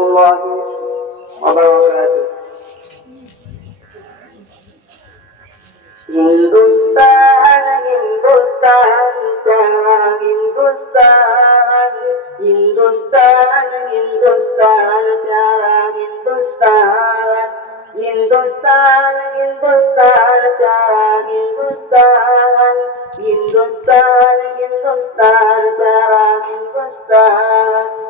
الله وبركاته হিন্দুস্তান হিন্দুস্তান হিন্দুস্তান হিন্দুস্তান হিন্দুস্তান প্যারা হিন্দুস্তান হিন্দুস্তান হিন্দুস্তান প্যারা হিন্দুস্তান হিন্দুস্তান হিন্দুস্তান প্যারা হিন্দুস্তান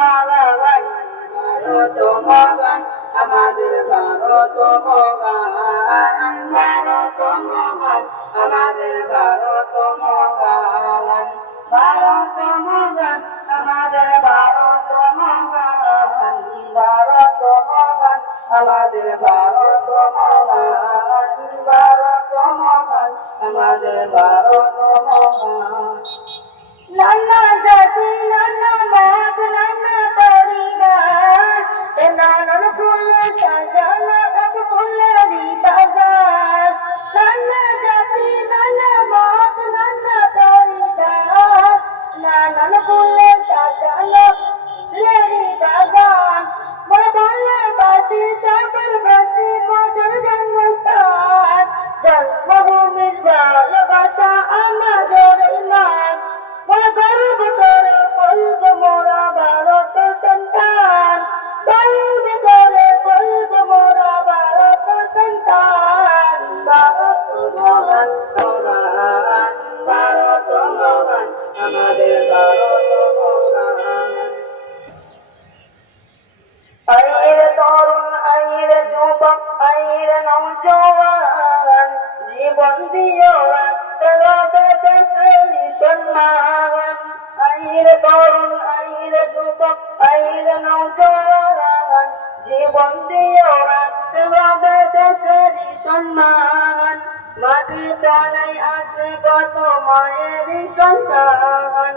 সম্মান ভারত মগান আমাদের ভারত মগান ভারত মগান আমাদের ভারত মগান ভারত মগান আমাদের ভারত মগান ভারত মগান আমাদের ভারত মগান ভারত মগান আমাদের ভারত মগান নানা জাতি নানা মত নানা পরিবার রাখতে হবে দেশের সম্মান আইরে তরুণ আইরে যুবক আইরে নৌজওয়ান জীবন দিও রাখতে হবে দেশের মাটির আছে কত মায়ের সন্তান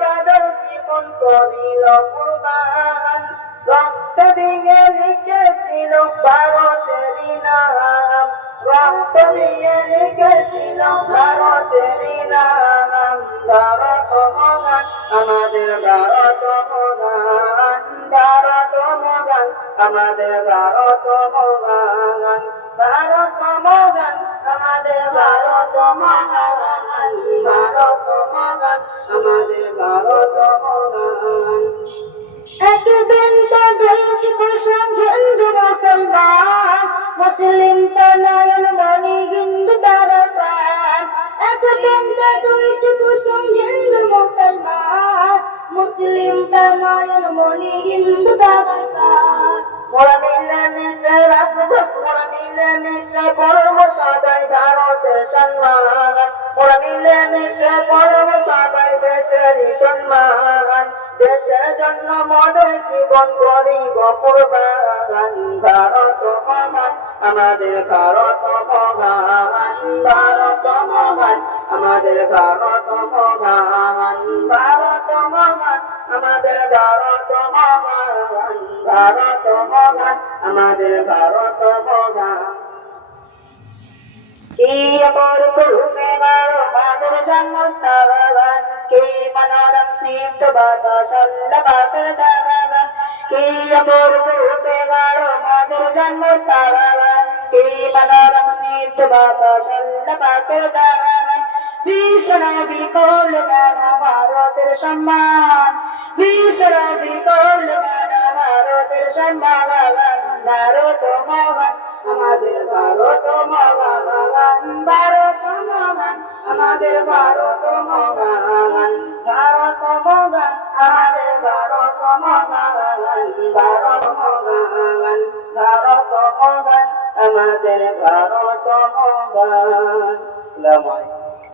তাদের জীবন করিল কুরবান রক্ত দিয়ে লিখেছিল ভারতেরই নাম রক্ত দিয়ে লিখেছিল ভারতেরই নাম ভারত মগান আমাদের ভারত মগান ভারত মগান আমাদের ভারত মগান ভারত মগান আমাদের ভারত মগান ভারত মগান আমাদের ভারত মগান একদিন তো দেশ কুসুম হিন্দু মুসলমান। মুসলিম তো নয়ন মণি হিন্দু তারকান একদিন তো দুইটি কুসুম হিন্দু মুসলমান। মুসলিম তো নয়ন মণি হিন্দু তারকান মোরা মিলে মিশে রাখব মোরা মিলে মিশে করব সবাই ভারতের সম্মান। মোরা মিলে মিশে করব সবাই দেশেরই সম্মান। জন্য মদের জীবন করিব ভারত মহান, আমাদের ভারত মহান। ভারত মহান, আমাদের ভারত মহান। ভারত মহান, আমাদের ভারত মহান। ভারত মহান, আমাদের ভারত মহান। কি অপর মনোরম স্নিগ্ধ বাতাসল্ল বাতর দাগান কি অপর করুণে গারো মাদের জন্মস্থান কি মনোরম স্নিগ্ধ বাতাসল্ল বাতর দাগান ভীষণ বিকল গান ভারতের সম্মান ভীষণ বিকল গান ভারতের সম্মান ভারত মহান, আমাদের ভারত মহান ভারত মহান, আমাদের ভারত মহান। ভারত মহান ভারত মহান ভারত মহান আমাদের ভারত আলাইকুম